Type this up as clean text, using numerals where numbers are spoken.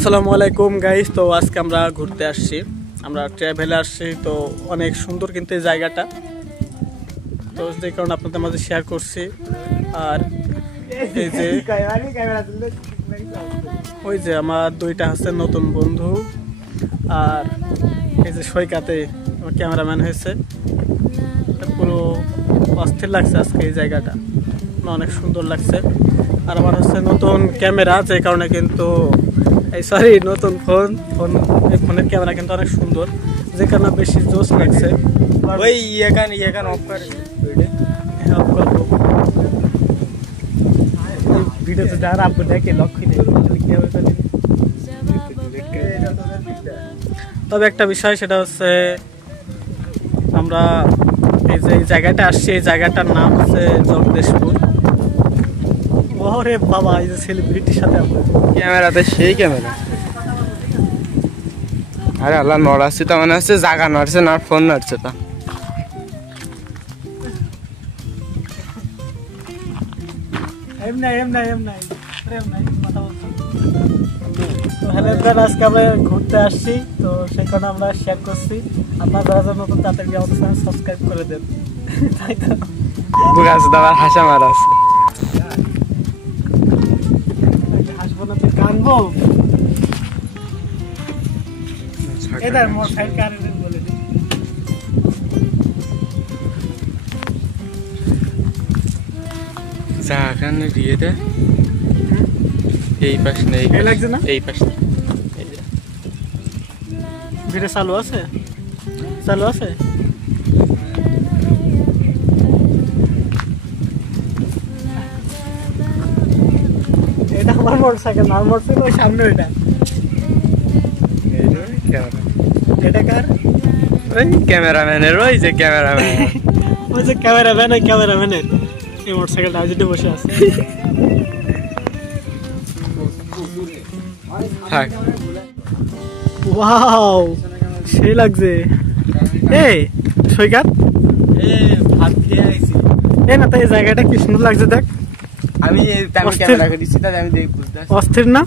আসসালামু আলাইকুম গাইস। তো আজকে আমরা ঘুরতে আসছি, আমরা ট্রাভেলে আসছি। তো অনেক সুন্দর কিন্তু এই জায়গাটা, তো যে কারণে আপনাদের মাঝে শেয়ার করছি। আর এই যে ওই যে আমার দুইটা হচ্ছে নতুন বন্ধু, আর এই যে সৈকতে আমার ক্যামেরাম্যান হয়েছে। পুরো অস্থির লাগছে আজকে এই জায়গাটা, অনেক সুন্দর লাগছে। আর আমার হচ্ছে নতুন ক্যামেরা, যে কারণে কিন্তু নতুন এই ফোনের ক্যামেরা কিন্তু অনেক সুন্দর, যে কারণে বেশি জোশ লাগছে। ওই এখান অফ করে অফ করবো ভিডিও তো যারা আপনি দেখে লক্ষ্য নেই। তবে একটা বিষয়, সেটা হচ্ছে আমরা এই যে জায়গাটা আসছি, এই জায়গাটার নাম হচ্ছে জগদেশপুর। ওরে বাবা, এই যে সেলিব্রিটির সাথে ক্যামেরাতে সেই ক্যামেরা। আরে আল্লাহ নড়াচ্ছি, তো মনে হচ্ছে জায়গা নড়ছে না, ফোন নড়ছে। তা আজকে আমরা ঘুরতে আসছি, তো সেই কারণে আমরা শেয়ার করছি। আপনার যারা নতুন তাদেরকে আমাদের চ্যানেল সাবস্ক্রাইব করে দেন। তাই তো দাবার হাসা মারা আছে। হাসবো না তো কানবো। এটার মোর সাইড কার বলে দিই। জায়গা দিয়ে দে, এই পাশ নেই লাগছে না, এই পাশ। ভিডিও চালু আছে, চালু আছে। এটা আমার মোটরসাইকেল না, মোটরসাইকেল ওই সামনে। এটা কার? ওই ক্যামেরাম্যানের, ওই যে ক্যামেরাম্যান, ওই যে ক্যামেরাম্যান, ওই ক্যামেরাম্যানের এই মোটরসাইকেলটা যেটা বসে আছে। থাক। ওয়াও, সেই লাগছে। এই সৈকত, ভাত খেয়ে আইছি। এই না, তাই এই জায়গাটা কি সুন্দর লাগছে দেখ। আমি ক্যামেরা দিচ্ছি, তাই আমি দেখি বুঝতে অস্থির না?